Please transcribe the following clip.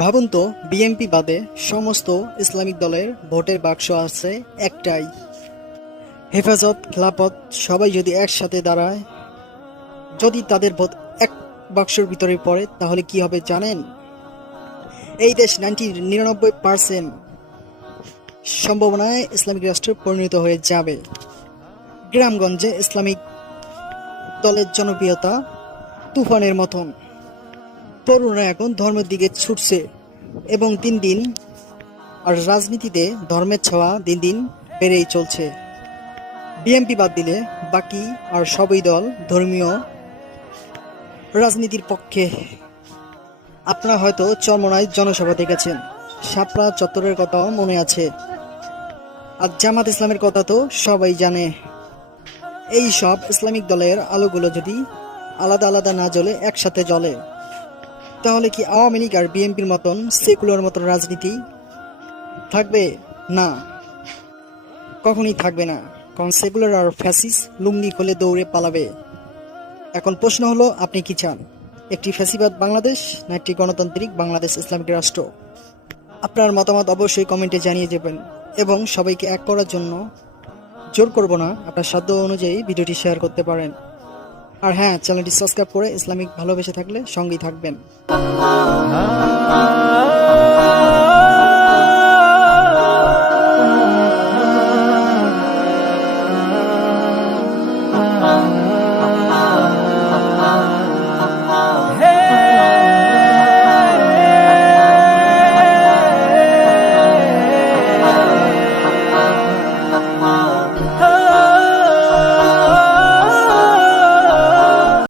ভাবুন তো, বিএনপি বাদে সমস্ত ইসলামিক দলের ভোটের বাক্স আছে একটাই। হেফাজত, খেলাফত সবাই যদি একসাথে দাঁড়ায়, যদি তাদের ভোট এক বাক্সের ভিতরে পড়ে, তাহলে কি হবে জানেন? এই দেশ 99% সম্ভাবনায় ইসলামিক রাষ্ট্রে পরিণত হয়ে যাবে। গ্রামগঞ্জে ইসলামিক দলের জনপ্রিয়তা তুফানের মতন। তরুণরা এখন ধর্মের দিকে ছুটছে এবং দিন দিন আর রাজনীতিতে ধর্মের ছোঁয়া দিন দিন বেড়েই চলছে। বিএনপি বাদ দিলে বাকি আর সবই দল ধর্মীয় রাজনীতির পক্ষে। আপনারা হয়তো চরমোনাই জনসভা দেখেছেন, শাপলা চত্বরের কথাও মনে আছে, আর জামাত ইসলামের কথা তো সবাই জানে। এই সব ইসলামিক দলের আলোগুলো যদি আলাদা আলাদা না জ্বলে একসাথে জ্বলে, তাহলে কি আওয়ামী লীগ আর বিএনপির মতন সেকুলার মতন রাজনীতি থাকবে? না, কখনই থাকবে না। কারণ সেকুলার আর ফ্যাসিস লুঙ্গি খুলে দৌড়ে পালাবে। এখন প্রশ্ন হলো, আপনি কি চান? একটি ফ্যাসিবাদ বাংলাদেশ না একটি গণতান্ত্রিক বাংলাদেশ ইসলামিক রাষ্ট্র? আপনার মতামত অবশ্যই কমেন্টে জানিয়ে যাবেন এবং সবাইকে এক করার জন্য জোর করব না, আপনার সাধ্য অনুযায়ী ভিডিওটি শেয়ার করতে পারেন। আর হ্যাঁ, চ্যানেলটি সাবস্ক্রাইব করে ইসলামিক ভালোবেসে থাকলে সঙ্গেই থাকবেন।